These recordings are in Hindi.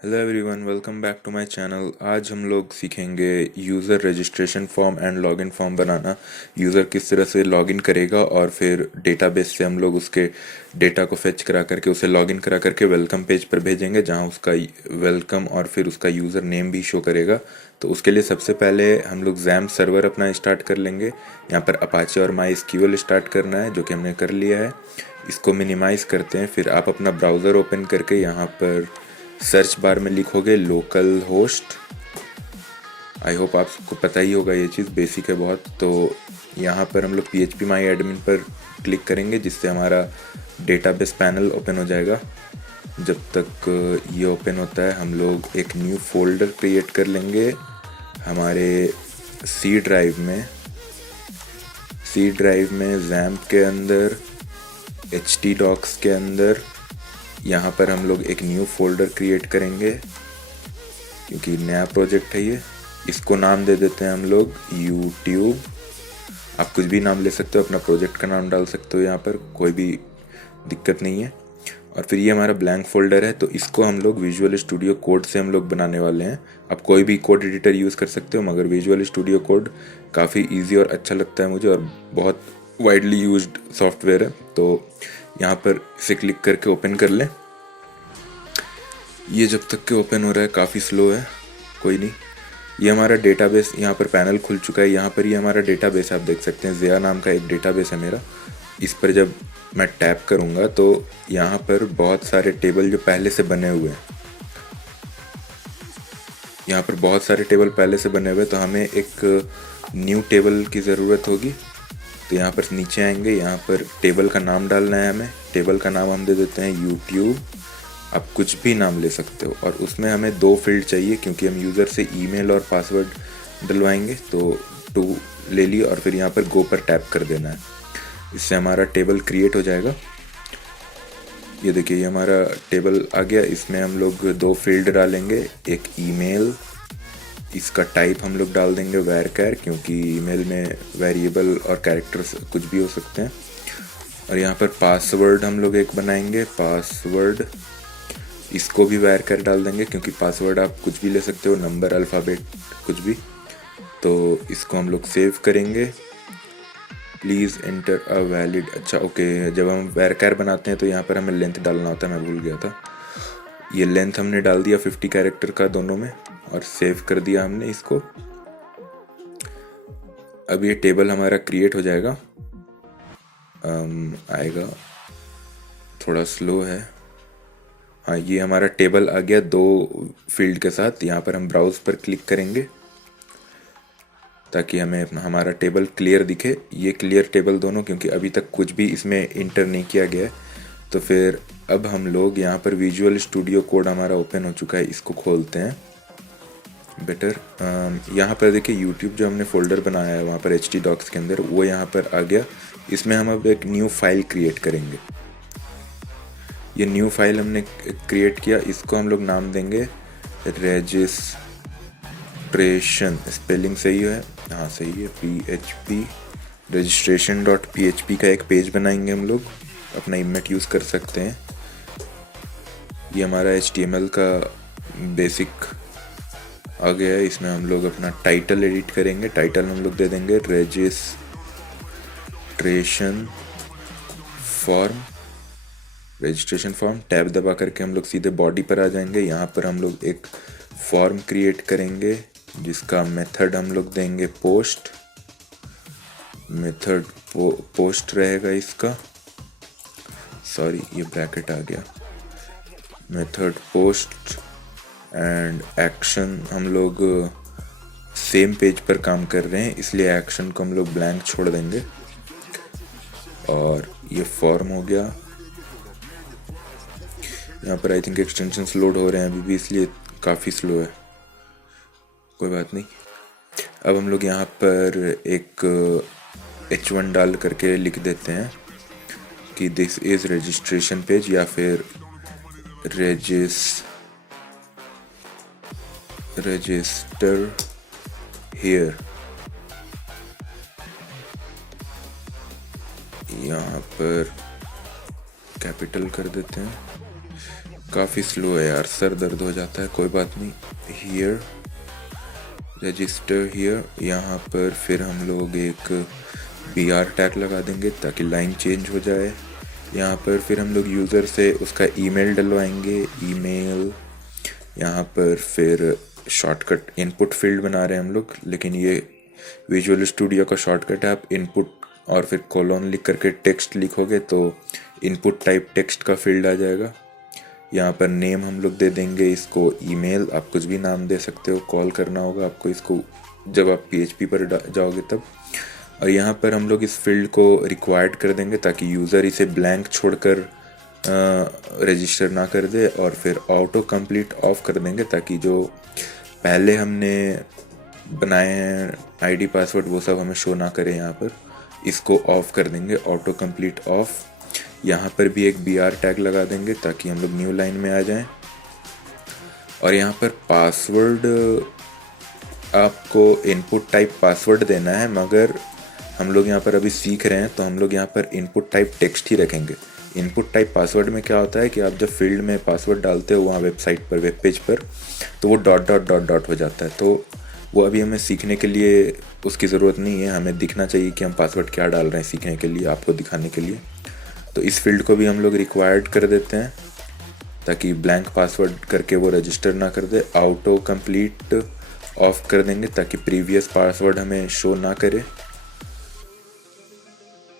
Hello everyone, welcome back to my channel. आज हम लोग सीखेंगे user registration form and login form बनाना। यूज़र किस तरह से लॉगिन करेगा और फिर डेटाबेस से हम लोग उसके डेटा को फेच करा करके उसे लॉगिन करा करके वेलकम पेज पर भेजेंगे, जहां उसका वेलकम और फिर उसका यूज़र नेम भी शो करेगा। तो उसके लिए सबसे पहले हम लोग जैम सर्वर अपना स्टार्ट कर लेंगे। यहाँ पर अपाचे और माई एसक्यूएल स्टार्ट करना है, जो कि हमने कर लिया है। इसको मिनिमाइज़ करते हैं। फिर आप अपना ब्राउज़र ओपन करके यहाँ पर सर्च बार में लिखोगे लोकल होस्ट। आई होप आपको पता ही होगा, ये चीज़ बेसिक है बहुत। तो यहाँ पर हम लोग PHP माई एडमिन पर क्लिक करेंगे, जिससे हमारा डेटाबेस पैनल ओपन हो जाएगा। जब तक ये ओपन होता है, हम लोग एक न्यू फोल्डर क्रिएट कर लेंगे हमारे सी ड्राइव में जैम्प के अंदर, htdocs के अंदर। यहाँ पर हम लोग एक न्यू फोल्डर क्रिएट करेंगे, क्योंकि नया प्रोजेक्ट है ये। इसको नाम दे देते हैं हम लोग यूट्यूब। आप कुछ भी नाम ले सकते हो, अपना प्रोजेक्ट का नाम डाल सकते हो, यहाँ पर कोई भी दिक्कत नहीं है। और फिर ये हमारा ब्लैंक फोल्डर है, तो इसको हम लोग विजुअल स्टूडियो कोड से हम लोग बनाने वाले हैं। आप कोई भी कोड एडिटर यूज़ कर सकते हो, मगर विजुअल स्टूडियो कोड काफ़ी ईजी और अच्छा लगता है मुझे, और बहुत वाइडली यूज्ड सॉफ्टवेयर है। तो यहाँ पर इसे क्लिक करके ओपन कर लें। ये जब तक के ओपन हो रहा है काफ़ी स्लो है, कोई नहीं। ये हमारा डेटाबेस यहाँ पर पैनल खुल चुका है। यहाँ पर ये हमारा डेटाबेस आप देख सकते हैं, ज़िया नाम का एक डेटाबेस है मेरा। इस पर जब मैं टैप करूँगा तो यहाँ पर बहुत सारे टेबल जो पहले से बने हुए हैं, यहाँ पर बहुत सारे टेबल पहले से बने हुए हैं, तो हमें एक न्यू टेबल की ज़रूरत होगी। तो यहाँ पर नीचे आएंगे, यहाँ पर टेबल का नाम डालना है हमें। टेबल का नाम हम दे देते हैं यूट्यूब। आप कुछ भी नाम ले सकते हो, और उसमें हमें 2 फील्ड चाहिए, क्योंकि हम यूज़र से ईमेल और पासवर्ड डलवाएंगे। तो 2 ले ली, और फिर यहाँ पर गो पर टैप कर देना है। इससे हमारा टेबल क्रिएट हो जाएगा। ये देखिए, ये हमारा टेबल आ गया। इसमें हम लोग 2 फील्ड डालेंगे, एक ईमेल। इसका टाइप हम लोग डाल देंगे varchar, क्योंकि ईमेल में वेरिएबल और कैरेक्टर्स कुछ भी हो सकते हैं। और यहाँ पर पासवर्ड हम लोग एक बनाएंगे, पासवर्ड। इसको भी varchar डाल देंगे, क्योंकि पासवर्ड आप कुछ भी ले सकते हो, नंबर, अल्फ़ाबेट, कुछ भी। तो इसको हम लोग सेव करेंगे। Please enter a valid. अच्छा, ओके। जब हम varchar बनाते हैं तो यहाँ पर हमें लेंथ डालना होता है, मैं भूल गया था। ये लेंथ हमने डाल दिया 50 कैरेक्टर का दोनों में, और सेव कर दिया हमने इसको। अब ये टेबल हमारा क्रिएट हो जाएगा। आएगा, थोड़ा स्लो है। हाँ, ये हमारा टेबल आ गया 2 फील्ड के साथ। यहाँ पर हम ब्राउज पर क्लिक करेंगे, ताकि हमें हमारा टेबल क्लियर दिखे। ये क्लियर टेबल दोनों, क्योंकि अभी तक कुछ भी इसमें इंटर नहीं किया गया है। तो फिर अब हम लोग यहाँ पर विजुअल स्टूडियो कोड हमारा ओपन हो चुका है, इसको खोलते हैं बेटर। यहाँ पर देखिए, यूट्यूब जो हमने फोल्डर बनाया है वहाँ पर htdocs के अंदर, वो यहाँ पर आ गया। इसमें हम अब एक न्यू फाइल क्रिएट करेंगे। ये न्यू फाइल हमने क्रिएट किया, इसको हम लोग नाम देंगे रजिस्ट्रेशन। स्पेलिंग सही है? हाँ, सही है। PHP registration.php का एक पेज बनाएंगे हम लोग। अपना इमेट यूज़ कर सकते हैं। ये हमारा HTML का बेसिक आ गया है। इसमें हम लोग अपना टाइटल एडिट करेंगे। टाइटल हम लोग दे देंगे रजिस्ट्रेशन फॉर्म। टैब दबा करके हम लोग सीधे बॉडी पर आ जाएंगे। यहाँ पर हम लोग एक फॉर्म क्रिएट करेंगे, जिसका मेथड हम लोग देंगे पोस्ट। मेथड पोस्ट रहेगा इसका। सॉरी, ये ब्रैकेट आ गया। Method post and action. हम लोग सेम पेज पर काम कर रहे हैं, इसलिए एक्शन को हम लोग ब्लैंक छोड़ देंगे। और ये फॉर्म हो गया। यहाँ पर आई थिंक एक्सटेंशंस लोड हो रहे हैं अभी भी, इसलिए काफ़ी स्लो है। कोई बात नहीं। अब हम लोग यहाँ पर एक H1 डाल करके लिख देते हैं कि दिस इज़ रजिस्ट्रेशन पेज, या फिर रजिस्टर हियर। यहाँ पर कैपिटल कर देते हैं, काफ़ी स्लो है यार, सर दर्द हो जाता है, कोई बात नहीं। हियर रजिस्टर हियर, यहाँ पर फिर हम लोग एक BR टैग लगा देंगे ताकि लाइन चेंज हो जाए। यहाँ पर फिर हम लोग यूज़र से उसका ईमेल डलवाएंगे, ईमेल। यहाँ पर फिर शॉर्टकट इनपुट फील्ड बना रहे हैं हम लोग, लेकिन ये विजुअल स्टूडियो का शॉर्टकट है। आप इनपुट और फिर कोलोन लिख करके टेक्स्ट लिखोगे तो इनपुट टाइप टेक्स्ट का फील्ड आ जाएगा। यहाँ पर नेम हम लोग दे देंगे इसको ईमेल, आप कुछ भी नाम दे सकते हो। कॉल करना होगा आपको इसको जब आप PHP पर जाओगे तब। और यहाँ पर हम लोग इस फील्ड को रिक्वायर्ड कर देंगे ताकि यूज़र इसे ब्लैंक छोड़कर रजिस्टर ना कर दे। और फिर ऑटो कंप्लीट ऑफ कर देंगे ताकि जो पहले हमने बनाए हैं ID पासवर्ड वो सब हमें शो ना करें। यहाँ पर इसको ऑफ कर देंगे, ऑटो कंप्लीट ऑफ। यहाँ पर भी एक BR टैग लगा देंगे ताकि हम लोग न्यू लाइन में आ जाएं। और यहाँ पर पासवर्ड आपको इनपुट टाइप पासवर्ड देना है, मगर हम लोग यहाँ पर अभी सीख रहे हैं तो हम लोग यहाँ पर इनपुट टाइप टेक्स्ट ही रखेंगे। इनपुट टाइप पासवर्ड में क्या होता है कि आप जब फील्ड में पासवर्ड डालते हो वहाँ वेबसाइट पर, वेब पेज पर, तो वो डॉट डॉट डॉट डॉट हो जाता है। तो वो अभी हमें सीखने के लिए उसकी ज़रूरत नहीं है, हमें दिखना चाहिए कि हम पासवर्ड क्या डाल रहे हैं सीखने के लिए, आपको दिखाने के लिए। तो इस फील्ड को भी हम लोग रिक्वायर्ड कर देते हैं ताकि ब्लैंक पासवर्ड करके वो रजिस्टर ना कर दे। ऑटो कंप्लीट ऑफ कर देंगे ताकि प्रीवियस पासवर्ड हमें शो ना करे।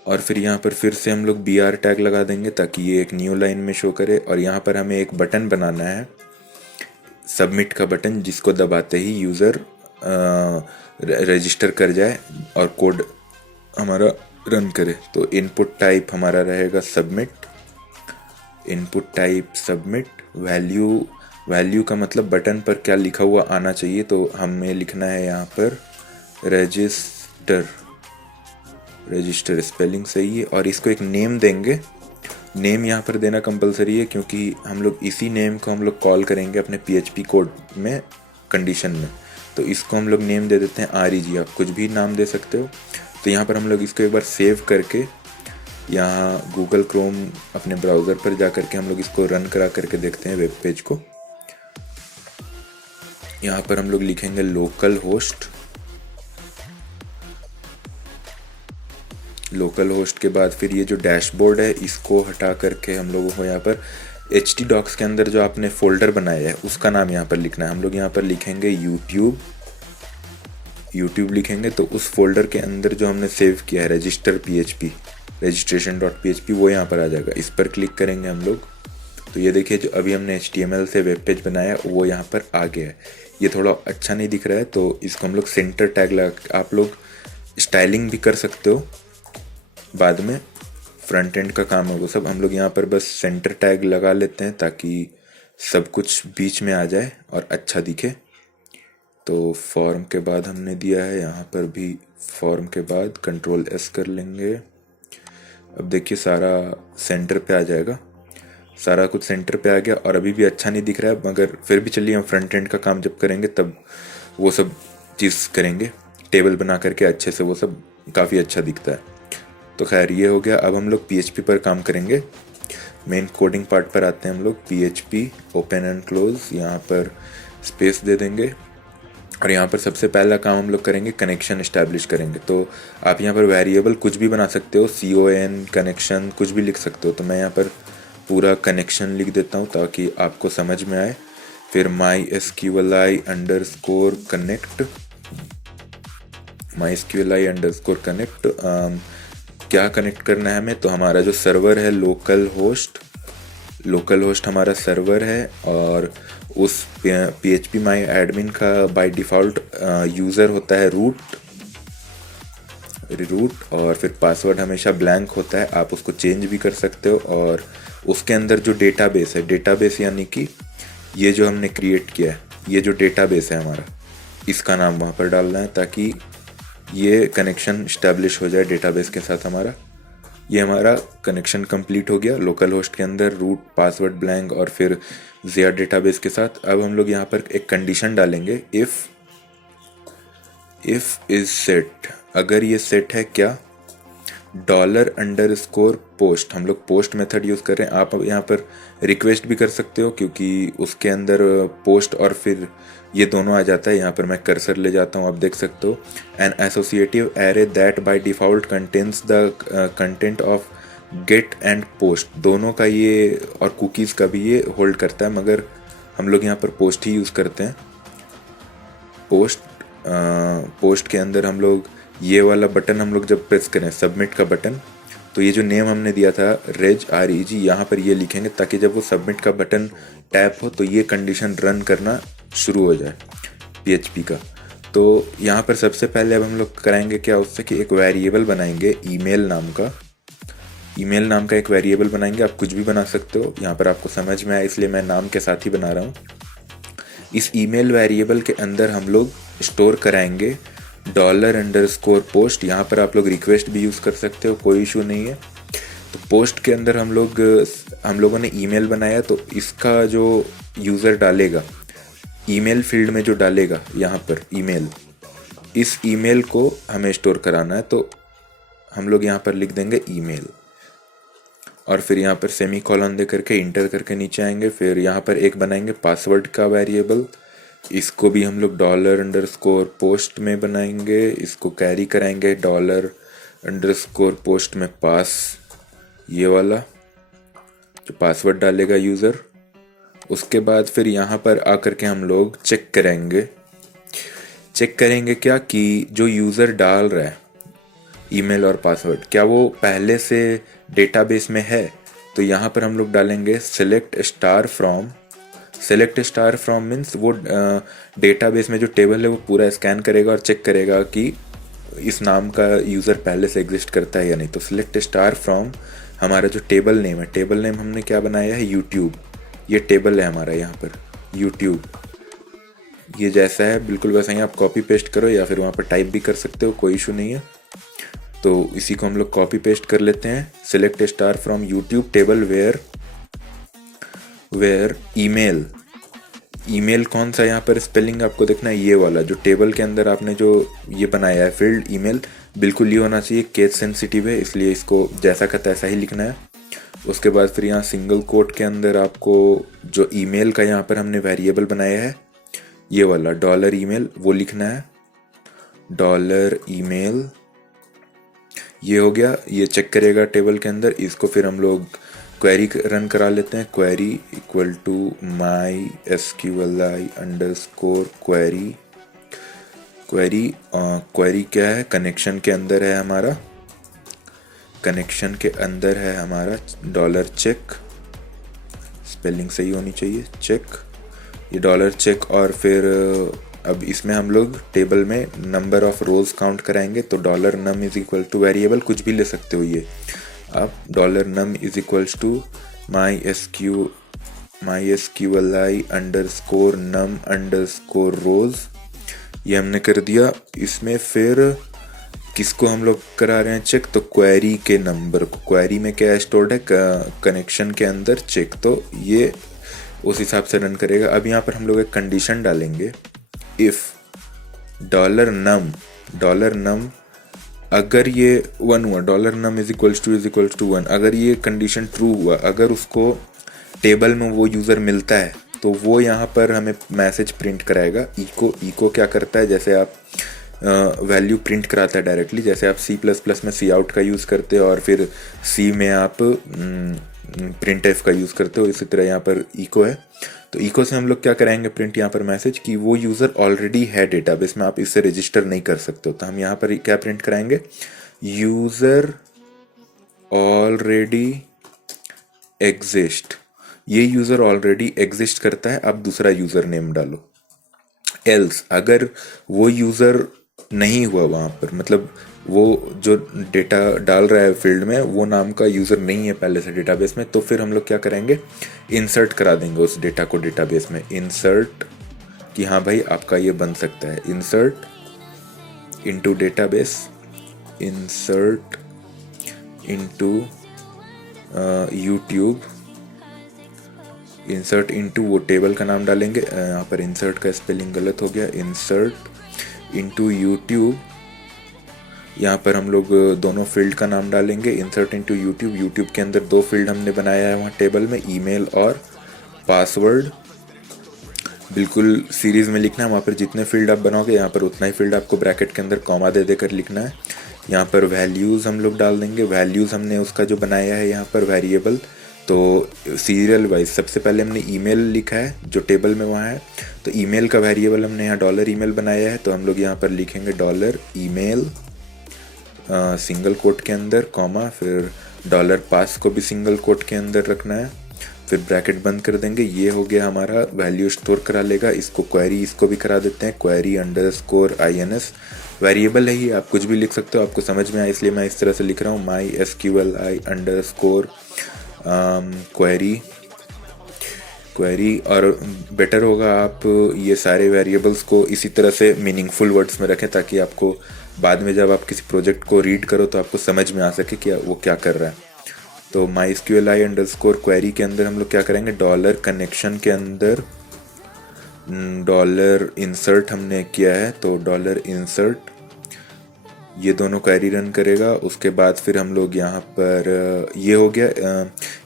और फिर यहाँ पर फिर से हम लोग BR टैग लगा देंगे ताकि ये एक न्यू लाइन में शो करे। और यहाँ पर हमें एक बटन बनाना है, सबमिट का बटन, जिसको दबाते ही यूज़र रजिस्टर कर जाए और कोड हमारा रन करे। तो इनपुट टाइप हमारा रहेगा submit, input type submit. Value का मतलब बटन पर क्या लिखा हुआ आना चाहिए, तो हमें लिखना है यहाँ पर रजिस्टर स्पेलिंग सही है। और इसको एक नेम देंगे, नेम यहाँ पर देना कंपलसरी है क्योंकि हम लोग इसी नेम को हम लोग कॉल करेंगे अपने PHP कोड में कंडीशन में। तो इसको हम लोग नेम दे देते हैं REG, आप कुछ भी नाम दे सकते हो। तो यहाँ पर हम लोग इसको एक बार सेव करके यहाँ गूगल क्रोम अपने ब्राउज़र पर जा करके हम लोग इसको रन करा करके देखते हैं वेब पेज को। यहाँ पर हम लोग लिखेंगे लोकल होस्ट के बाद फिर ये जो डैशबोर्ड है इसको हटा करके हम लोगों को यहाँ पर htdocs के अंदर जो आपने फोल्डर बनाया है उसका नाम यहाँ पर लिखना है। हम लोग यहाँ पर लिखेंगे यूट्यूब लिखेंगे तो उस फोल्डर के अंदर जो हमने सेव किया है registration.php वो यहाँ पर आ जाएगा। इस पर क्लिक करेंगे हम लोग तो ये देखिए जो अभी हमने HTML से वेब पेज बनाया वो यहाँ पर आ गया है। ये थोड़ा अच्छा नहीं दिख रहा है तो इसको हम लोग सेंटर टैग लगा, आप लोग स्टाइलिंग भी कर सकते हो बाद में, फ्रंट एंड का काम है वो सब। हम लोग यहाँ पर बस सेंटर टैग लगा लेते हैं ताकि सब कुछ बीच में आ जाए और अच्छा दिखे। तो फॉर्म के बाद हमने दिया है, यहाँ पर भी फॉर्म के बाद Ctrl+S कर लेंगे। अब देखिए सारा सेंटर पे आ जाएगा, सारा कुछ सेंटर पे आ गया और अभी भी अच्छा नहीं दिख रहा है, मगर फिर भी चलिए हम फ्रंट एंड का काम जब करेंगे तब वो सब चीज़ करेंगे, टेबल बना करके अच्छे से, वो सब काफ़ी अच्छा दिखता है। तो खैर ये हो गया। अब हम लोग PHP पर काम करेंगे, मेन कोडिंग पार्ट पर आते हैं हम लोग। PHP ओपन एंड क्लोज, यहाँ पर स्पेस दे देंगे और यहाँ पर सबसे पहला काम हम लोग करेंगे कनेक्शन इस्टेब्लिश करेंगे। तो आप यहाँ पर वेरिएबल कुछ भी बना सकते हो, CON कनेक्शन कुछ भी लिख सकते हो। तो मैं यहाँ पर पूरा कनेक्शन लिख देता हूँ ताकि आपको समझ में आए। फिर MySQLi_connect क्या कनेक्ट करना है हमें, तो हमारा जो सर्वर है लोकल होस्ट हमारा सर्वर है और उस PHP माई एडमिन का बाय डिफ़ॉल्ट यूज़र होता है रूट, और फिर पासवर्ड हमेशा ब्लैंक होता है, आप उसको चेंज भी कर सकते हो। और उसके अंदर जो डेटाबेस है, डेटाबेस यानी कि ये जो हमने क्रिएट किया है, ये जो डेटाबेस है हमारा, इसका नाम वहाँ पर डालना है ताकि ये कनेक्शन इस्टेब्लिश हो जाए डेटाबेस के साथ हमारा। ये हमारा कनेक्शन कंप्लीट हो गया लोकल होस्ट के अंदर, रूट, पासवर्ड ब्लैंक और फिर ज़िया डेटाबेस के साथ। अब हम लोग यहाँ पर एक कंडीशन डालेंगे, इफ़ इज़ सेट, अगर ये सेट है क्या, $_पोस्ट, हम लोग पोस्ट मेथड यूज़ कर रहे हैं। आप अब यहाँ पर रिक्वेस्ट भी कर सकते हो, क्योंकि उसके अंदर पोस्ट और फिर ये दोनों आ जाता है। यहाँ पर मैं कर्सर ले जाता हूँ, आप देख सकते हो, an associative array that by default contains the content of get and post, दोनों का ये और कुकीज़ का भी ये होल्ड करता है, मगर हम लोग यहाँ पर पोस्ट ही यूज़ करते हैं। पोस्ट के अंदर हम लोग ये वाला बटन हम लोग जब प्रेस करें, सबमिट का बटन, तो ये जो नेम हमने दिया था REG, यहाँ पर ये लिखेंगे, ताकि जब वो सबमिट का बटन टैप हो तो ये कंडीशन रन करना शुरू हो जाए PHP का। तो यहाँ पर सबसे पहले अब हम लोग कराएंगे क्या, उससे कि एक वेरिएबल बनाएंगे ईमेल नाम का एक वेरिएबल बनाएंगे। आप कुछ भी बना सकते हो, यहाँ पर आपको समझ में आया इसलिए मैं नाम के साथ ही बना रहा हूँ। इस ईमेल वेरिएबल के अंदर हम लोग स्टोर कराएंगे $_post। यहाँ पर आप लोग रिक्वेस्ट भी यूज़ कर सकते हो, कोई इशू नहीं है। तो पोस्ट के अंदर हम लोगों ने ईमेल बनाया, तो इसका जो यूज़र डालेगा, ईमेल फील्ड में जो डालेगा यहाँ पर ईमेल, इस ईमेल को हमें स्टोर कराना है। तो हम लोग यहाँ पर लिख देंगे ईमेल, और फिर यहाँ पर सेमी कॉलन दे करके इंटर करके नीचे आएंगे। फिर यहाँ पर एक बनाएंगे पासवर्ड का वेरिएबल, इसको भी हम लोग $_post में बनाएंगे। इसको कैरी कराएंगे $_post में पास, ये वाला जो पासवर्ड डालेगा यूज़र। उसके बाद फिर यहाँ पर आकर के हम लोग चेक करेंगे क्या कि जो यूज़र डाल रहा है ईमेल और पासवर्ड, क्या वो पहले से डेटाबेस में है। तो यहाँ पर हम लोग डालेंगे सेलेक्ट स्टार फ्रॉम मीन्स वो डेटाबेस में जो टेबल है वो पूरा स्कैन करेगा और चेक करेगा कि इस नाम का यूज़र पहले से एग्जिस्ट करता है या नहीं। तो सेलेक्ट स्टार फ्रॉम हमारा जो टेबल नेम है, टेबल नेम हमने क्या बनाया है, यूट्यूब। ये टेबल है हमारा यहाँ पर यूट्यूब, ये जैसा है बिल्कुल वैसा ही आप कॉपी पेस्ट करो, या फिर वहाँ पर टाइप भी कर सकते हो, कोई इशू नहीं है। तो इसी को हम लोग कॉपी पेस्ट कर लेते हैं। Select star from YouTube table where email कौन सा, यहाँ पर स्पेलिंग आपको देखना है, ये वाला जो टेबल के अंदर आपने जो ये बनाया है फील्ड ईमेल, बिल्कुल ये होना चाहिए, केस सेंसिटिव है, इसलिए इसको जैसा का तैसा ही लिखना है। उसके बाद फिर यहाँ सिंगल कोट के अंदर आपको जो ईमेल का यहाँ पर हमने वेरिएबल बनाया है, ये वाला $email वो लिखना है, $email, ये हो गया। ये चेक करेगा टेबल के अंदर। इसको फिर हम लोग क्वेरी रन करा लेते हैं, क्वेरी इक्वल टू MySQLi_query क्या है, कनेक्शन के अंदर है हमारा $check, स्पेलिंग सही होनी चाहिए, चेक, ये $check। और फिर अब इसमें हम लोग टेबल में नंबर ऑफ रोज काउंट कराएंगे। तो $num is equal two variable कुछ भी ले सकते हो, ये आप $num is equals to MySQLi_num_rows, ये हमने कर दिया। इसमें फिर किसको हम लोग करा रहे हैं चेक, तो क्वेरी के नंबर को, क्वेरी में क्या स्टोर्ड है, कनेक्शन के अंदर चेक, तो ये उस हिसाब से रन करेगा। अब यहाँ पर हम लोग एक कंडीशन डालेंगे, इफ $num अगर ये 1 हुआ, $num इज इक्वल्स टू 1, अगर ये कंडीशन ट्रू हुआ, अगर उसको टेबल में वो यूज़र मिलता है, तो वो यहाँ पर हमें मैसेज प्रिंट कराएगा। इको क्या करता है, जैसे आप वैल्यू प्रिंट कराता है डायरेक्टली, जैसे आप C++ में सी आउट का यूज़ करते हो और फिर C में आप printf का यूज़ करते हो, इसी तरह यहाँ पर इको है। तो इको से हम लोग क्या कराएंगे प्रिंट यहाँ पर मैसेज कि वो यूज़र ऑलरेडी है डेटाबेस में, आप इससे रजिस्टर नहीं कर सकते हो। तो हम यहाँ पर क्या प्रिंट कराएंगे, यूज़र ऑलरेडी एग्जिस्ट, ये यूज़र ऑलरेडी एग्जिस्ट करता है, आप दूसरा यूज़र नेम डालो। एल्स अगर वो यूज़र नहीं हुआ वहाँ पर, मतलब वो जो डेटा डाल रहा है फील्ड में वो नाम का यूज़र नहीं है पहले से डेटाबेस में, तो फिर हम लोग क्या करेंगे, इंसर्ट करा देंगे उस डेटा को डेटाबेस में। इंसर्ट कि हाँ भाई आपका ये बन सकता है, insert into database, insert into YouTube, insert into वो टेबल का नाम डालेंगे, यहाँ पर इंसर्ट का स्पेलिंग गलत हो गया, इंसर्ट इनटू यूट्यूब यहाँ पर हम लोग दोनों फील्ड का नाम डालेंगे। इंसर्ट इनटू यूट्यूब, यूट्यूब के अंदर 2 फील्ड हमने बनाया है वहाँ टेबल में, ईमेल और पासवर्ड। बिल्कुल सीरीज़ में लिखना है, वहाँ पर जितने फील्ड आप बनाओगे यहाँ पर उतना ही फील्ड आपको ब्रैकेट के अंदर कॉमा दे देकर लिखना है। यहाँ पर वैल्यूज़ हम लोग डाल देंगे। वैल्यूज़ हमने उसका जो बनाया है यहाँ पर वेरिएबल, तो सीरियल वाइज सबसे पहले हमने ईमेल लिखा है जो टेबल में वहाँ है, तो ईमेल का वेरिएबल हमने यहाँ डॉलर ईमेल बनाया है, तो हम लोग यहाँ पर लिखेंगे डॉलर ईमेल सिंगल कोट के अंदर कॉमा, फिर डॉलर पास को भी सिंगल कोट के अंदर रखना है, फिर ब्रैकेट बंद कर देंगे। ये हो गया हमारा, वैल्यू स्टोर करा लेगा। इसको क्वेरी इसको भी करा देते हैं, क्वेरी अंडरस्कोर INS। वेरिएबल है ही, आप कुछ भी लिख सकते हो, आपको समझ में आए इसलिए मैं इस तरह से लिख रहा हूँ, MySQLi अंडरस्कोर क्वेरी। और बेटर होगा आप ये सारे वेरिएबल्स को इसी तरह से मीनिंगफुल वर्ड्स में रखें, ताकि आपको बाद में जब आप किसी प्रोजेक्ट को रीड करो तो आपको समझ में आ सके कि वो क्या कर रहा है। तो MySQLi अंडरस्कोर क्वेरी के अंदर हम लोग क्या करेंगे, डॉलर कनेक्शन के अंदर डॉलर इंसर्ट हमने किया है, तो डॉलर इंसर्ट ये दोनों क्वेरी रन करेगा। उसके बाद फिर हम लोग यहाँ पर ये हो गया।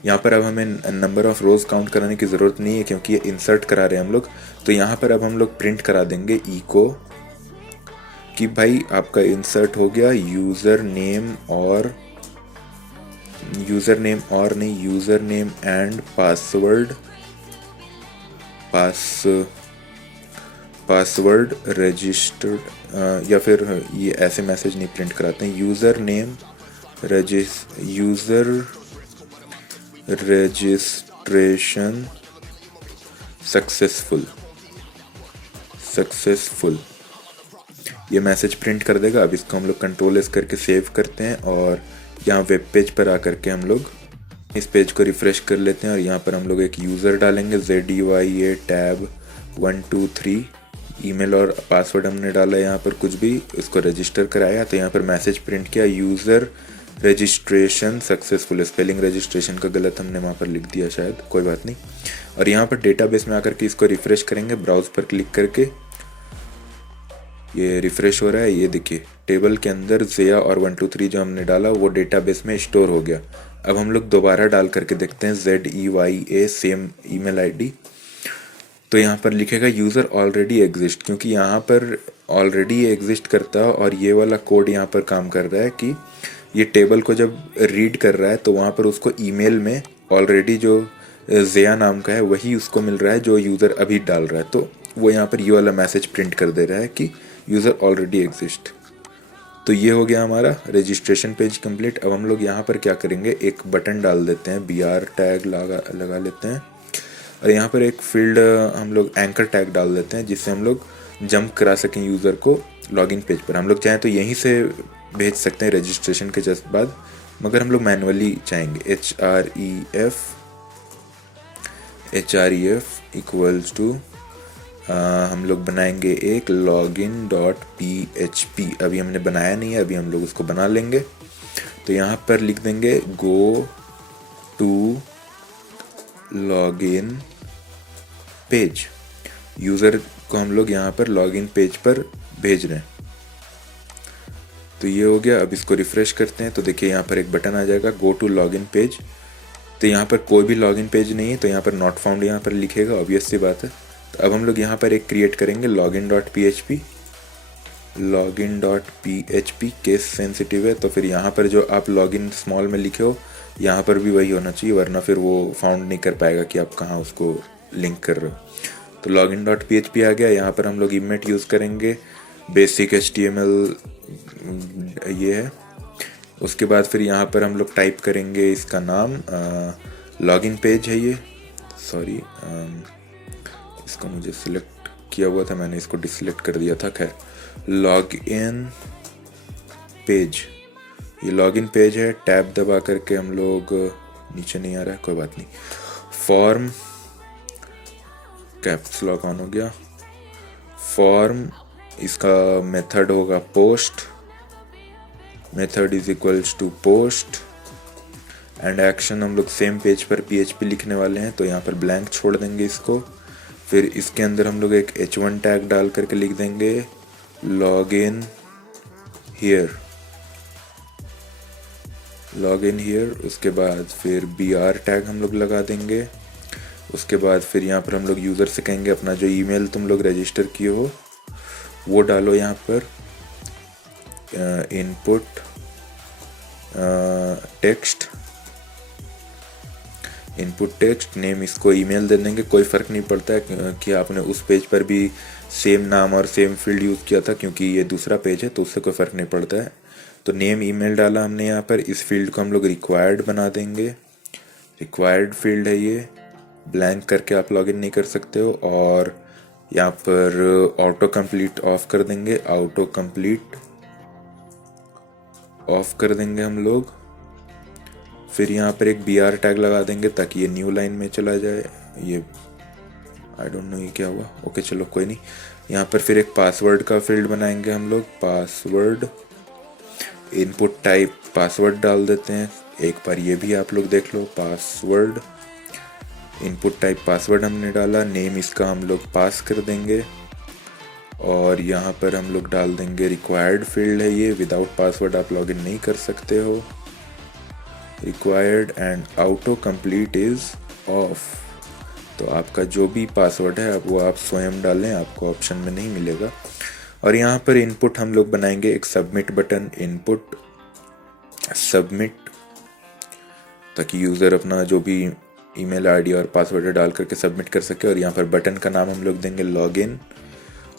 यहाँ पर अब हमें नंबर ऑफ रोज काउंट कराने की ज़रूरत नहीं है क्योंकि ये इंसर्ट करा रहे हैं हम लोग। तो यहाँ पर अब हम लोग प्रिंट करा देंगे इको कि भाई आपका इंसर्ट हो गया, user name and password registered. या फिर ये ऐसे मैसेज नहीं प्रिंट कराते हैं, यूज़र रजिस्ट्रेशन सक्सेसफुल ये मैसेज प्रिंट कर देगा। अब इसको हम लोग Ctrl+S करके सेव करते हैं और यहाँ वेब पेज पर आकर के हम लोग इस पेज को रिफ़्रेश कर लेते हैं और यहाँ पर हम लोग एक यूज़र डालेंगे, ZUIA टैब 123। ईमेल और पासवर्ड हमने डाला यहाँ पर, कुछ भी इसको रजिस्टर कराया, तो यहाँ पर मैसेज प्रिंट किया, user registration successful. Spelling registration का गलत हमने वहाँ पर लिख दिया शायद, कोई बात नहीं। और यहाँ पर डेटाबेस में आकर के इसको रिफ़्रेश करेंगे, ब्राउज पर क्लिक करके ये रिफ़्रेश हो रहा है। ये देखिए टेबल के अंदर ज़ेया और 123 जो हमने डाला वो डेटाबेस में स्टोर हो गया। अब हम लोग दोबारा डाल करके देखते हैं, ZEYA सेम ईमेल ID, तो यहाँ पर लिखेगा यूज़र ऑलरेडी एग्जिस्ट, क्योंकि यहाँ पर ऑलरेडी एग्जिस्ट करता है और ये वाला कोड यहाँ पर काम कर रहा है कि ये टेबल को जब रीड कर रहा है तो वहाँ पर उसको ईमेल में ऑलरेडी जो ज़ेया नाम का है वही उसको मिल रहा है जो यूज़र अभी डाल रहा है, तो वो यहाँ पर ये वाला मैसेज प्रिंट कर दे रहा है कि यूज़र ऑलरेडी एग्जिस्ट। तो ये हो गया हमारा रजिस्ट्रेशन पेज कंप्लीट। अब हम लोग यहाँ पर क्या करेंगे, एक बटन डाल देते हैं, BR टैग लगा लेते हैं और यहाँ पर एक फील्ड हम लोग एंकर टैग डाल देते हैं जिससे हम लोग जंप करा सकें यूज़र को लॉगिन पेज पर। हम लोग चाहें तो यहीं से भेज सकते हैं रजिस्ट्रेशन के जस्ट बाद, मगर हम लोग मैनुअली चाहेंगे। href इक्वल्स टू हम लोग बनाएंगे एक login.php। अभी हमने बनाया नहीं है, अभी हम लोग उसको बना लेंगे। तो यहाँ पर लिख देंगे go to login page. User को हम लोग यहाँ पर लॉगिन पेज पर भेज रहे हैं। तो ये हो गया। अब इसको रिफ़्रेश करते हैं तो देखिए यहाँ पर एक बटन आ जाएगा, गो टू लॉगिन पेज। तो यहाँ पर कोई भी लॉगिन पेज नहीं है, तो यहाँ पर नॉट फाउंड यहाँ पर लिखेगा, ऑब्वियस सी बात है। तो अब हम लोग यहाँ पर एक क्रिएट करेंगे login.php। केस सेंसिटिव है, तो फिर यहाँ पर जो आप लॉगिन स्मॉल में लिखे हो यहाँ पर भी वही होना चाहिए, वरना फिर वो फाउंड नहीं कर पाएगा कि आप कहाँ उसको लिंक कर रहे हो। तो login.php आ गया। यहाँ पर हम लोग इमेट यूज़ करेंगे, बेसिक HTML ये है। उसके बाद फिर यहाँ पर हम लोग टाइप करेंगे इसका नाम, लॉगिन पेज है ये, सॉरी इसको मुझे सिलेक्ट किया हुआ था, मैंने इसको डिसलेक्ट कर दिया था। खैर लॉगिन पेज, ये लॉगिन पेज है। टैब दबा करके हम लोग, नीचे नहीं आ रहा है कोई बात नहीं, फॉर्म कैप्स लॉक ऑन हो गया। फॉर्म इसका मेथड होगा post, method is equals to post and action हम लोग सेम पेज पर PHP लिखने वाले हैं, तो यहाँ पर ब्लैंक छोड़ देंगे इसको। फिर इसके अंदर हम लोग एक H1 टैग डाल करके लिख देंगे login here. Log in here. उसके बाद फिर BR टैग हम लोग लगा देंगे। उसके बाद फिर यहाँ पर हम लोग यूज़र से कहेंगे अपना जो ईमेल तुम लोग रजिस्टर किए हो वो डालो यहाँ पर। Input text, input text name, इसको ईमेल दे देंगे। कोई फ़र्क नहीं पड़ता है कि आपने उस पेज पर भी सेम नाम और सेम फील्ड यूज़ किया था, क्योंकि ये दूसरा पेज है तो उससे कोई फ़र्क नहीं पड़ता है। तो नेम ईमेल डाला हमने यहाँ पर। इस फील्ड को हम लोग रिक्वायर्ड बना देंगे। रिक्वायर्ड फील्ड है ये, ब्लैंक करके आप लॉगिन नहीं कर सकते हो। और यहाँ पर ऑटो कंप्लीट ऑफ कर देंगे, ऑटो कंप्लीट ऑफ कर देंगे हम लोग। फिर यहाँ पर एक BR टैग लगा देंगे ताकि ये न्यू लाइन में चला जाए। ये आई डोंट नो ये क्या हुआ। ओके चलो कोई नहीं। यहाँ पर फिर एक पासवर्ड का फील्ड बनाएंगे हम लोग, पासवर्ड। इनपुट टाइप पासवर्ड डाल देते हैं। एक बार ये भी आप लोग देख लो, पासवर्ड। इनपुट टाइप पासवर्ड हमने डाला। नेम इसका हम लोग पास कर देंगे। और यहाँ पर हम लोग डाल देंगे रिक्वायर्ड फील्ड है ये, विदाउट पासवर्ड आप लॉगिन नहीं कर सकते हो। Required and auto complete is of. तो आपका जो भी पासवर्ड है वो आप स्वयं डालें, आपको ऑप्शन में नहीं मिलेगा। और यहाँ पर इनपुट हम लोग बनाएंगे एक सबमिट बटन, इनपुट सबमिट, ताकि यूज़र अपना जो भी ईमेल आईडी और पासवर्ड डाल करके सबमिट कर सके। और यहाँ पर बटन का नाम हम लोग देंगे लॉगिन।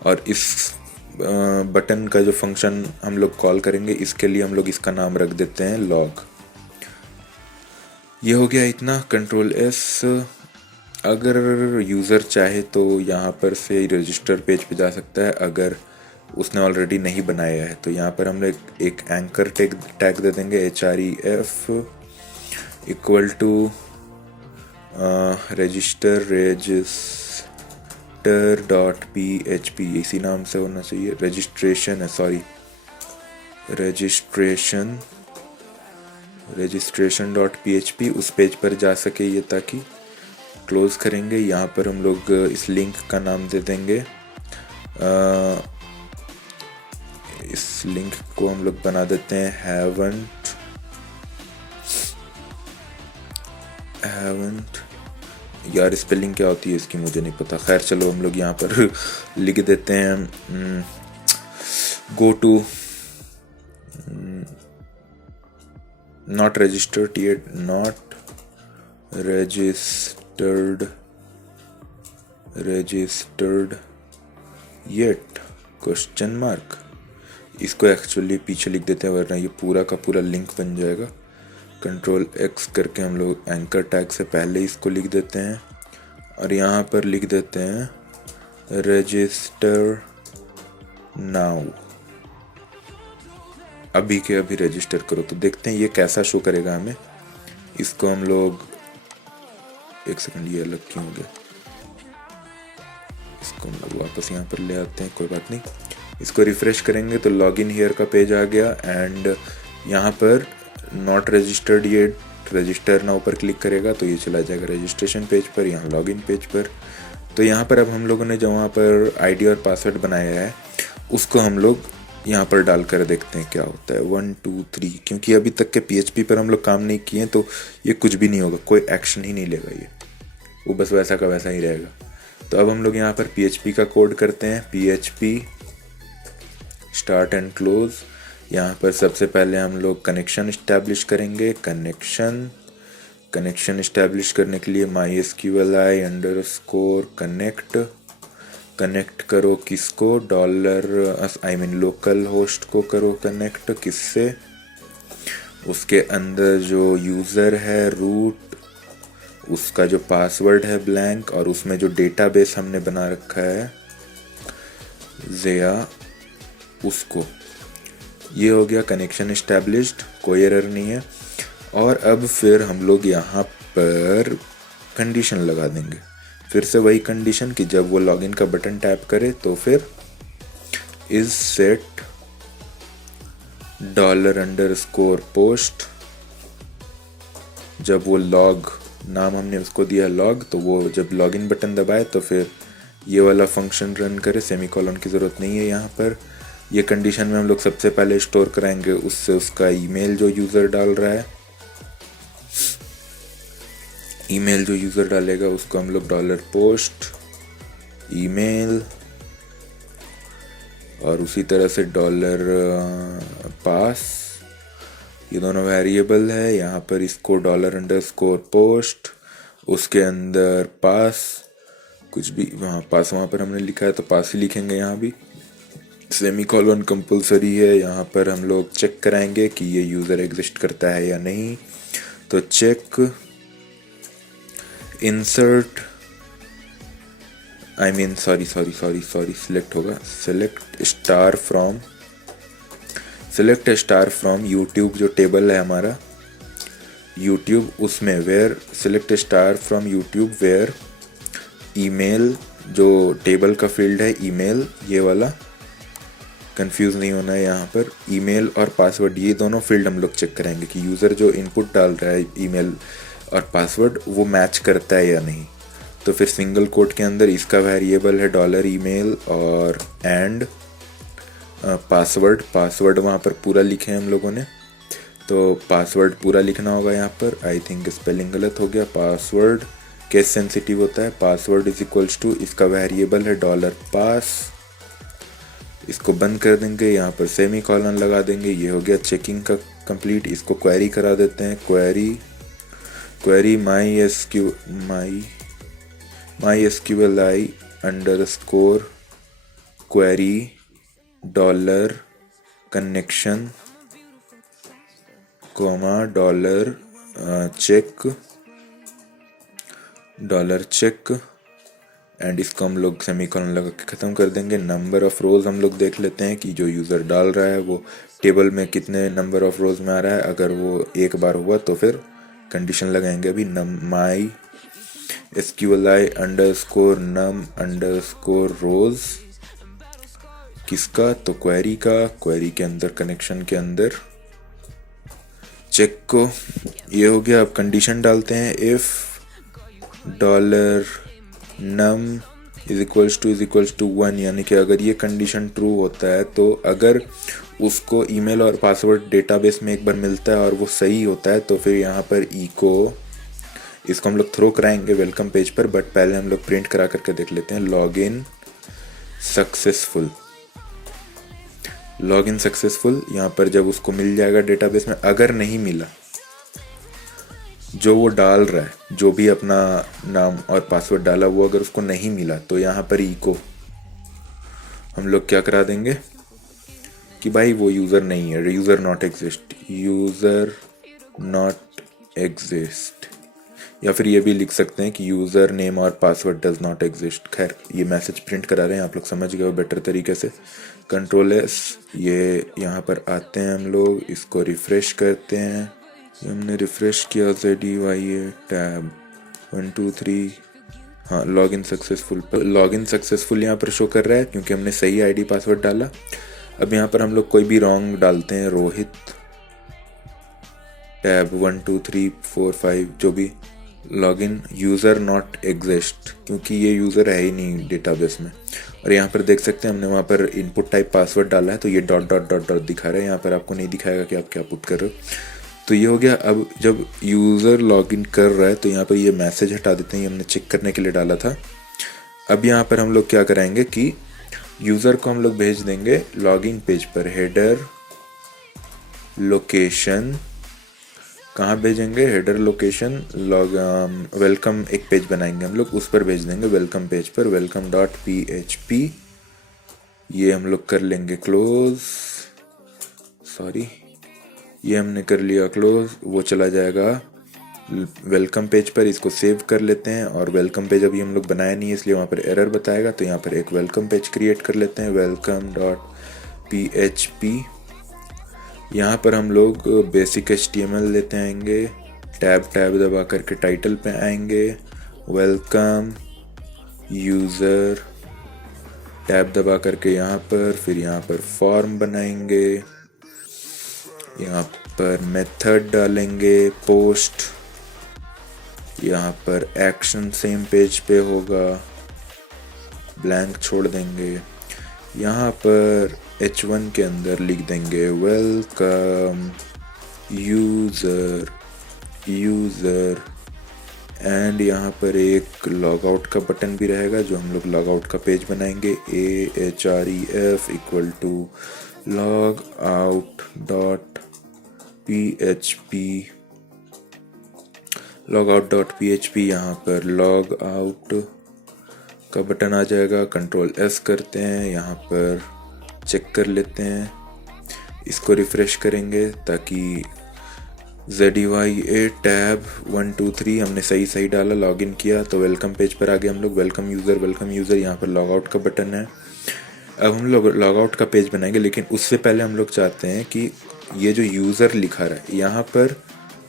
और इस बटन का जो फंक्शन हम लोग कॉल करेंगे इसके लिए हम लोग इसका नाम रख देते हैं लॉग। ये हो गया इतना। Ctrl+S। अगर यूज़र चाहे तो यहाँ पर से रजिस्टर पेज पे जा सकता है, अगर उसने ऑलरेडी नहीं बनाया है तो यहाँ पर हम लोग एक एंकर टैग दे देंगे, href इक्वल टू register.php, इसी नाम से होना चाहिए। रजिस्ट्रेशन है, सॉरी, registration.php उस पेज पर जा सके ये, ताकि क्लोज करेंगे। यहाँ पर हम लोग इस लिंक का नाम दे देंगे, इस लिंक को हम लोग बना देते हैं haven't, यार स्पेलिंग क्या होती है इसकी मुझे नहीं पता। खैर चलो हम लोग यहाँ पर लिख देते हैं go to not registered yet, not registered yet question mark. इसको एक्चुअली पीछे लिख देते हैं वरना ये पूरा का पूरा लिंक बन जाएगा। Ctrl+X करके हम लोग एंकर टैग से पहले इसको लिख देते हैं और यहाँ पर लिख देते हैं रजिस्टर नाउ, अभी के अभी रजिस्टर करो। तो देखते हैं ये कैसा शो करेगा हमें। इसको हम लोग, एक सेकंड, ये अलग क्यों हो गया, इसको हम लोग वापस यहाँ पर ले आते हैं, कोई बात नहीं। इसको रिफ्रेश करेंगे तो लॉगिन हियर का पेज आ गया एंड यहाँ पर not registered yet, register now पर क्लिक करेगा तो ये चला जाएगा रजिस्ट्रेशन पेज पर, यहाँ लॉगिन पेज पर। तो यहाँ पर अब हम लोगों ने जो वहाँ पर आईडी और पासवर्ड बनाया है उसको हम लोग यहाँ पर डाल कर देखते हैं क्या होता है। 1 2 3, क्योंकि अभी तक के PHP पर हम लोग काम नहीं किए तो ये कुछ भी नहीं होगा, कोई एक्शन ही नहीं लेगा, ये वो बस वैसा का वैसा ही रहेगा। तो अब हम लोग यहाँ पर PHP का कोड करते हैं, PHP स्टार्ट एंड क्लोज। यहाँ पर सबसे पहले हम लोग कनेक्शन इस्टेब्लिश करेंगे। कनेक्शन इस्टेब्लिश करने के लिए mysqli_connect, कनेक्ट करो किसको, लोकल होस्ट को करो कनेक्ट, किससे, उसके अंदर जो यूज़र है रूट, उसका जो पासवर्ड है ब्लैंक, और उसमें जो डेटाबेस हमने बना रखा है ज़ेया, उसको। ये हो गया कनेक्शन इस्टेब्लिश्ड, कोई एरर नहीं है। और अब फिर हम लोग यहाँ पर कंडीशन लगा देंगे, फिर से वही कंडीशन कि जब वो लॉगिन का बटन टैप करे तो फिर इज सेट $_post, जब वो लॉग, नाम हमने उसको दिया लॉग, तो वो जब लॉगिन बटन दबाए तो फिर ये वाला फंक्शन रन करे। सेमीकोलन की ज़रूरत नहीं है यहाँ पर। ये कंडीशन में हम लोग सबसे पहले स्टोर कराएंगे उससे उसका ईमेल जो यूज़र डाल रहा है, ईमेल जो यूज़र डालेगा उसको हम लोग डॉलर पोस्ट ईमेल, और उसी तरह से डॉलर पास, ये दोनों वेरिएबल है। यहाँ पर इसको डॉलर अंडरस्कोर पोस्ट, उसके अंदर पास, कुछ भी वहाँ पास वहाँ पर हमने लिखा है तो पास ही लिखेंगे। यहाँ भी सेमीकोलन कंपलसरी है। यहाँ पर हम लोग चेक कराएंगे कि ये यूज़र एग्जिस्ट करता है या नहीं। तो चेक इंसर्ट सॉरी सिलेक्ट होगा, सिलेक्ट स्टार फ्रॉम यूट्यूब, जो टेबल है हमारा यूट्यूब, उसमें where select star from YouTube where email, जो टेबल का फील्ड है ईमेल, ये वाला कंफ्यूज नहीं होना है। यहाँ पर ईमेल और पासवर्ड, ये दोनों फील्ड हम लोग चेक करेंगे कि यूज़र जो इनपुट डाल रहा है ईमेल और पासवर्ड वो मैच करता है या नहीं। तो फिर सिंगल कोट के अंदर इसका वेरिएबल है डॉलर ईमेल और एंड पासवर्ड वहाँ पर पूरा लिखे हैं हम लोगों ने, तो पासवर्ड पूरा लिखना होगा। यहाँ पर आई थिंक स्पेलिंग गलत हो गया, पासवर्ड केस सेंसिटिव होता है। पासवर्ड इज इक्वल्स टू, इसका वेरिएबल है डॉलर पास, इसको बंद कर देंगे, यहाँ पर सेमी कॉलन लगा देंगे। ये हो गया चेकिंग का कंप्लीट। इसको क्वेरी करा देते हैं, query MySQLi underscore query dollar connection comma dollar check and इसको हम लोग सेमीकोलन लगा के ख़त्म कर देंगे। नंबर ऑफ रोज़ हम लोग देख लेते हैं कि जो यूज़र डाल रहा है वो टेबल में कितने नंबर ऑफ रोज़ में आ रहा है। अगर वो एक बार हुआ तो फिर कंडीशन लगाएंगे अभी MySQLi अंडरस्कोर नम अंडरस्कोर रोज़, किसका, तो क्वेरी का, क्वेरी के अंदर कनेक्शन के अंदर चेक को। ये हो गया। अब कंडीशन डालते हैं, if dollar num is equals to 1, यानी कि अगर ये कंडीशन ट्रू होता है तो अगर उसको ईमेल और पासवर्ड डेटाबेस में एक बार मिलता है और वो सही होता है तो फिर यहाँ पर इको, इसको हम लोग थ्रो कराएंगे वेलकम पेज पर, बट पहले हम लोग प्रिंट करा करके देख लेते हैं। Login successful. यहाँ पर जब उसको मिल जाएगा डेटाबेस में, अगर नहीं मिला, जो वो डाल रहा है, जो भी अपना नाम और पासवर्ड डाला वो अगर उसको नहीं मिला तो यहाँ पर इको हम लोग क्या करा देंगे कि भाई वो यूज़र नहीं है, यूज़र नॉट एग्जिस्ट, या फिर ये भी लिख सकते हैं कि यूज़र नेम और पासवर्ड डज नॉट एग्जिस्ट। खैर ये मैसेज प्रिंट करा रहे हैं, आप लोग समझ गए हो बेटर तरीके से। कंट्रोल एस, ये यहाँ पर आते हैं हम लोग, इसको रिफ़्रेश करते हैं। हमने रिफ़्रेश किया, ZEYA टैब 1 2 3, हाँ लॉगिन सक्सेसफुल यहाँ पर शो कर रहा है क्योंकि हमने सही आईडी पासवर्ड डाला। अब यहाँ पर हम लोग कोई भी रॉन्ग डालते हैं, रोहित टैब 1 2 3 4 5, जो भी, लॉगिन यूज़र नॉट एग्जिस्ट, क्योंकि ये यूज़र है ही नहीं डेटाबेस में। और यहाँ पर देख सकते हैं हमने वहाँ पर इनपुट टाइप पासवर्ड डाला है तो ये डॉट डॉट डॉट डॉट दिखा रहा है, यहाँ पर आपको नहीं दिखाएगा कि आप क्या पुट कर रहे हो। तो ये हो गया। अब जब यूज़र लॉगिन कर रहा है तो यहाँ पर ये मैसेज हटा देते हैं, ये हमने चेक करने के लिए डाला था। अब यहाँ पर हम लोग क्या कराएंगे कि यूज़र को हम लोग भेज देंगे लॉगिन पेज पर, हेडर लोकेशन, कहाँ भेजेंगे, हेडर लोकेशन वेलकम एक पेज बनाएंगे हम लोग, उस पर भेज देंगे वेलकम पेज पर, welcome.php। ये हम लोग कर लेंगे क्लोज, ये हमने कर लिया क्लोज, वो चला जाएगा वेलकम पेज पर। इसको सेव कर लेते हैं और वेलकम पेज अभी हम लोग बनाया नहीं है इसलिए वहाँ पर एरर बताएगा, तो यहाँ पर एक वेलकम पेज क्रिएट कर लेते हैं, welcome.php। यहाँ पर हम लोग बेसिक HTML लेते आएंगे, टैब दबा करके टाइटल पे आएंगे, वेलकम यूज़र, टैब दबा करके यहाँ पर, फिर यहाँ पर फॉर्म बनाएंगे, यहाँ पर मेथड डालेंगे पोस्ट, यहाँ पर एक्शन सेम पेज पे होगा, ब्लैंक छोड़ देंगे। यहाँ पर H1 के अंदर लिख देंगे वेलकम यूज़र एंड यहाँ पर एक लॉग आउट का बटन भी रहेगा जो हम लोग लॉग आउट का पेज बनाएंगे AHREF equal to log out dot PHP log out dot PHP। यहाँ पर लॉग आउट का बटन आ जाएगा, कंट्रोल S करते हैं, यहाँ पर चेक कर लेते हैं, इसको रिफ्रेश करेंगे ताकि ZUI टैब 1 2 3 हमने सही डाला, लॉगिन किया तो वेलकम पेज पर आ गए हम लोग। वेलकम यूज़र, यहाँ पर लॉग आउट का बटन है। अब हम लोग लॉग आउट का पेज बनाएंगे, लेकिन उससे पहले हम लोग चाहते हैं कि ये जो यूज़र लिखा रहा है यहाँ पर,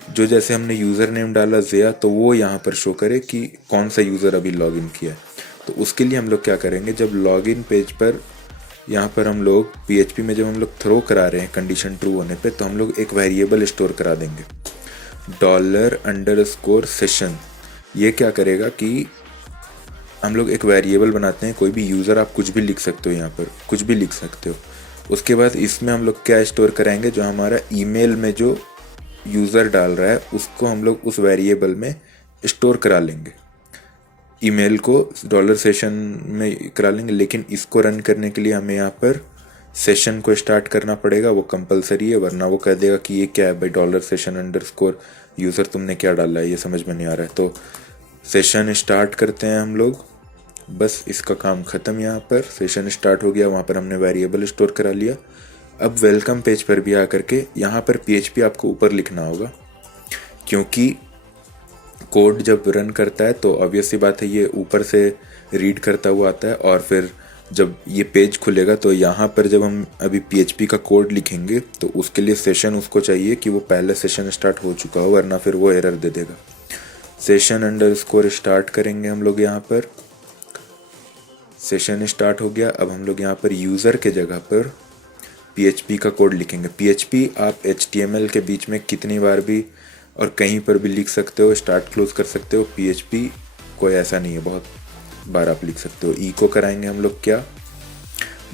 जो जैसे हमने यूज़र नेम डाला ज़िया, तो वो यहाँ पर शो करे कि कौन सा यूज़र अभी लॉगिन किया है। तो उसके लिए हम लोग क्या करेंगे, जब लॉगिन पेज पर यहाँ पर हम लोग PHP में जब हम लोग थ्रो करा रहे हैं कंडीशन ट्रू होने पे, तो हम लोग एक वेरिएबल स्टोर करा देंगे $_session। ये क्या करेगा कि हम लोग एक वेरिएबल बनाते हैं, कोई भी यूज़र आप कुछ भी लिख सकते हो, यहाँ पर कुछ भी लिख सकते हो। उसके बाद इसमें हम लोग क्या स्टोर कराएंगे, जो हमारा ईमेल में जो यूज़र डाल रहा है उसको हम लोग उस वेरिएबल में स्टोर करा लेंगे। ईमेल को $session में करा लेंगे, लेकिन इसको रन करने के लिए हमें यहाँ पर सेशन को स्टार्ट करना पड़ेगा, वो कंपलसरी है, वरना वो कह देगा कि ये क्या है भाई, $session_ यूज़र तुमने क्या डाला है, ये समझ में नहीं आ रहा है। तो सेशन स्टार्ट करते हैं हम लोग, बस इसका काम ख़त्म। यहाँ पर सेशन स्टार्ट हो गया, वहाँ पर हमने वेरिएबल स्टोर करा लिया। अब वेलकम पेज पर भी आकर के यहाँ पर PHP आपको ऊपर लिखना होगा, क्योंकि कोड जब रन करता है तो ऑब्वियस सी बात है ये ऊपर से रीड करता हुआ आता है, और फिर जब ये पेज खुलेगा तो यहाँ पर जब हम अभी PHP का कोड लिखेंगे तो उसके लिए सेशन उसको चाहिए कि वो पहले सेशन स्टार्ट हो चुका हो, वरना फिर वो एरर दे देगा। सेशन_ स्टार्ट करेंगे हम लोग, यहाँ पर सेशन स्टार्ट हो गया। अब हम लोग यहाँ पर यूज़र के जगह पर PHP का कोड लिखेंगे। PHP आप HTML के बीच में कितनी बार भी और कहीं पर भी लिख सकते हो, स्टार्ट क्लोज कर सकते हो। PHP कोई ऐसा नहीं है, बहुत बार आप लिख सकते हो। को कराएंगे हम लोग क्या,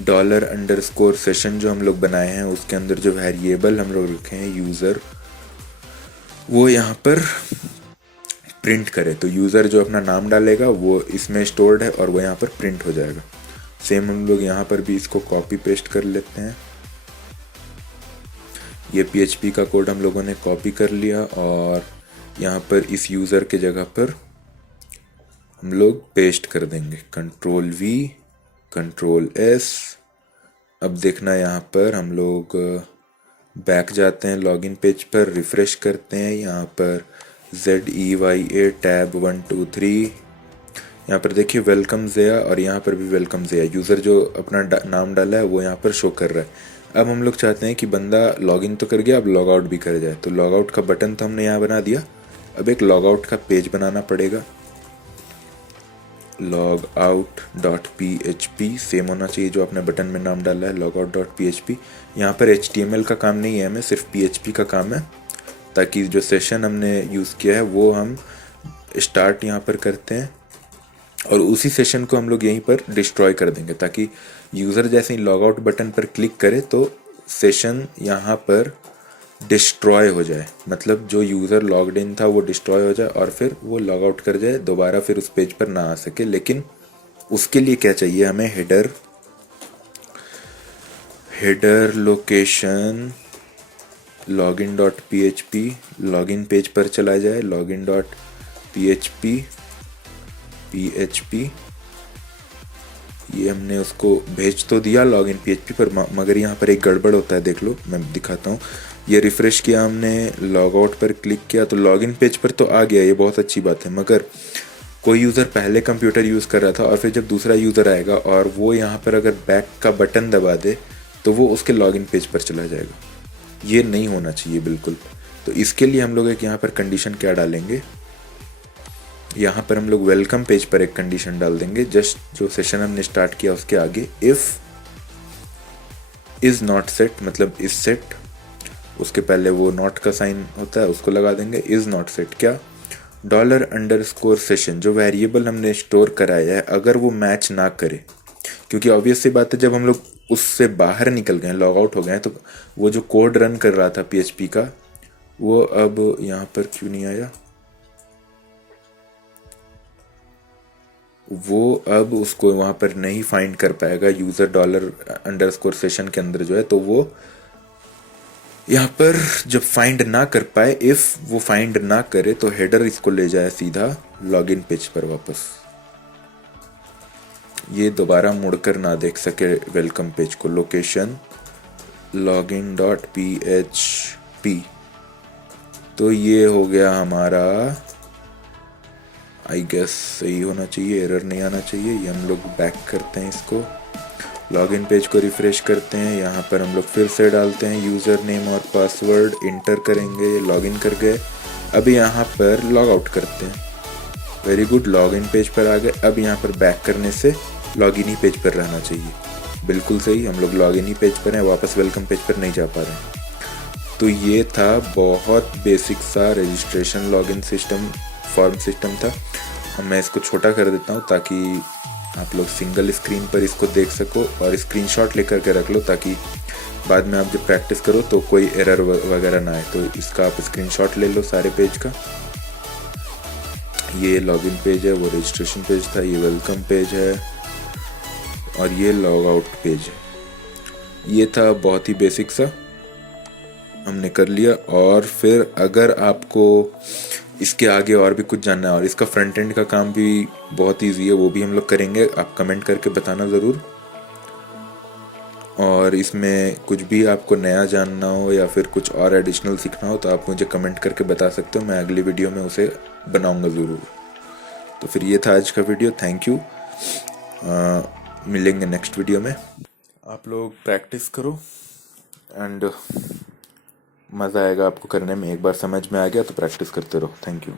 $_session जो हम लोग बनाए हैं उसके अंदर जो वेरिएबल हम लोग रखे हैं यूज़र, वो यहाँ पर प्रिंट करे। तो यूज़र जो अपना नाम डालेगा वो इसमें स्टोर्ड है और वो यहाँ पर प्रिंट हो जाएगा। सेम हम लोग यहाँ पर भी इसको कॉपी पेस्ट कर लेते हैं। ये PHP का कोड हम लोगों ने कॉपी कर लिया और यहाँ पर इस यूज़र के जगह पर हम लोग पेस्ट कर देंगे, Ctrl+V Ctrl+S। अब देखना यहाँ पर हम लोग बैक जाते हैं, लॉगिन पेज पर रिफ़्रेश करते हैं, यहाँ पर ZUI टैब 1 2 3, यहाँ पर देखिए वेलकम ज़िया, और यहाँ पर भी वेलकम ज़िया। यूज़र जो अपना नाम डाला है वो यहाँ पर शो कर रहा है। अब हम लोग चाहते हैं कि बंदा लॉगिन तो कर गया, अब लॉग आउट भी कर जाए। तो लॉग आउट का बटन तो हमने यहाँ बना दिया, अब एक लॉग आउट का पेज बनाना पड़ेगा। Log out dot PHP same होना चाहिए जो आपने बटन में नाम डाला है, लॉग आउट डॉट PHP। यहाँ पर HTML का काम नहीं है हमें, सिर्फ PHP का काम है, ताकि जो सेशन हमने यूज़ किया है वो हम स्टार्ट यहाँ पर करते हैं और उसी सेशन को हम लोग यहीं पर डिस्ट्रॉय कर देंगे, ताकि यूज़र जैसे ही लॉग आउट बटन पर क्लिक करे तो सेशन यहाँ पर डिस्ट्रॉय हो जाए, मतलब जो यूज़र लॉग्ड इन था वो डिस्ट्रॉय हो जाए और फिर वो लॉग आउट कर जाए, दोबारा फिर उस पेज पर ना आ सके। लेकिन उसके लिए क्या चाहिए हमें, header location login dot PHP login page पर चला जाए, लॉगिन डॉट PHP ये हमने उसको भेज तो दिया लॉगिन PHP पर, मगर यहाँ पर एक गड़बड़ होता है, देख लो मैं दिखाता हूँ। ये रिफ़्रेश किया हमने, लॉग आउट पर क्लिक किया तो लॉगिन पेज पर तो आ गया, ये बहुत अच्छी बात है। मगर कोई यूज़र पहले कंप्यूटर यूज़ कर रहा था और फिर जब दूसरा यूज़र आएगा और वो यहाँ पर अगर बैक का बटन दबा दे तो वो उसके लॉगिन पेज पर चला जाएगा। ये नहीं होना चाहिए बिल्कुल। तो इसके लिए हम लोग एक यहाँ पर कंडीशन क्या डालेंगे, यहाँ पर हम लोग वेलकम पेज पर एक कंडीशन डाल देंगे, जस्ट जो सेशन हमने स्टार्ट किया उसके आगे इफ़ इज़ नॉट सेट, मतलब इज सेट, उसके पहले वो नॉट का साइन होता है उसको लगा देंगे। इज़ नॉट सेट क्या, $_session जो वेरिएबल हमने स्टोर कराया है अगर वो मैच ना करे, क्योंकि ऑब्वियस सी बात है जब हम लोग उससे बाहर निकल गए, लॉग आउट हो गए तो वो जो कोड रन कर रहा था PHP का वो अब यहाँ पर क्यों नहीं आया, वो अब उसको वहाँ पर नहीं फाइंड कर पाएगा यूज़र $_सेशन के अंदर जो है, तो वो यहाँ पर जब फाइंड ना कर पाए, इफ़ वो फाइंड ना करे तो हेडर इसको ले जाए सीधा लॉगिन पेज पर वापस, ये दोबारा मुड़कर ना देख सके वेलकम पेज को। लोकेशन login.php, तो ये हो गया हमारा, आई गेस सही होना चाहिए, एरर नहीं आना चाहिए। ये हम लोग बैक करते हैं, इसको लॉगिन पेज को रिफ़्रेश करते हैं, यहाँ पर हम लोग फिर से डालते हैं यूज़र नेम और पासवर्ड, इंटर करेंगे, लॉगिन कर गए। अब यहाँ पर लॉग आउट करते हैं, वेरी गुड, लॉगिन पेज पर आ गए। अब यहाँ पर बैक करने से लॉगिन ही पेज पर रहना चाहिए, बिल्कुल सही, हम लोग लॉगिन ही पेज पर हैं, वापस वेलकम पेज पर नहीं जा पा रहे हैं। तो ये था बहुत बेसिक सा registration login system, form system था। अब मैं इसको छोटा कर देता हूँ ताकि आप लोग सिंगल स्क्रीन पर इसको देख सको, और स्क्रीनशॉट लेकर के रख लो ताकि बाद में आप जब प्रैक्टिस करो तो कोई एरर वगैरह ना आए। तो इसका आप स्क्रीनशॉट ले लो सारे पेज का। ये लॉगिन पेज है, वो रजिस्ट्रेशन पेज था, ये वेलकम पेज है, और ये लॉग आउट पेज है। ये था बहुत ही बेसिक सा, हमने कर लिया। और फिर अगर आपको इसके आगे और भी कुछ जानना है, और इसका फ्रंट एंड का काम भी बहुत ईजी है, वो भी हम लोग करेंगे, आप कमेंट करके बताना ज़रूर। और इसमें कुछ भी आपको नया जानना हो या फिर कुछ और एडिशनल सीखना हो तो आप मुझे कमेंट करके बता सकते हो, मैं अगली वीडियो में उसे बनाऊंगा ज़रूर। तो फिर ये था आज का वीडियो, थैंक यू, मिलेंगे नेक्स्ट वीडियो में। आप लोग प्रैक्टिस करो एंड मज़ा आएगा आपको करने में, एक बार समझ में आ गया तो प्रैक्टिस करते रहो। Thank you.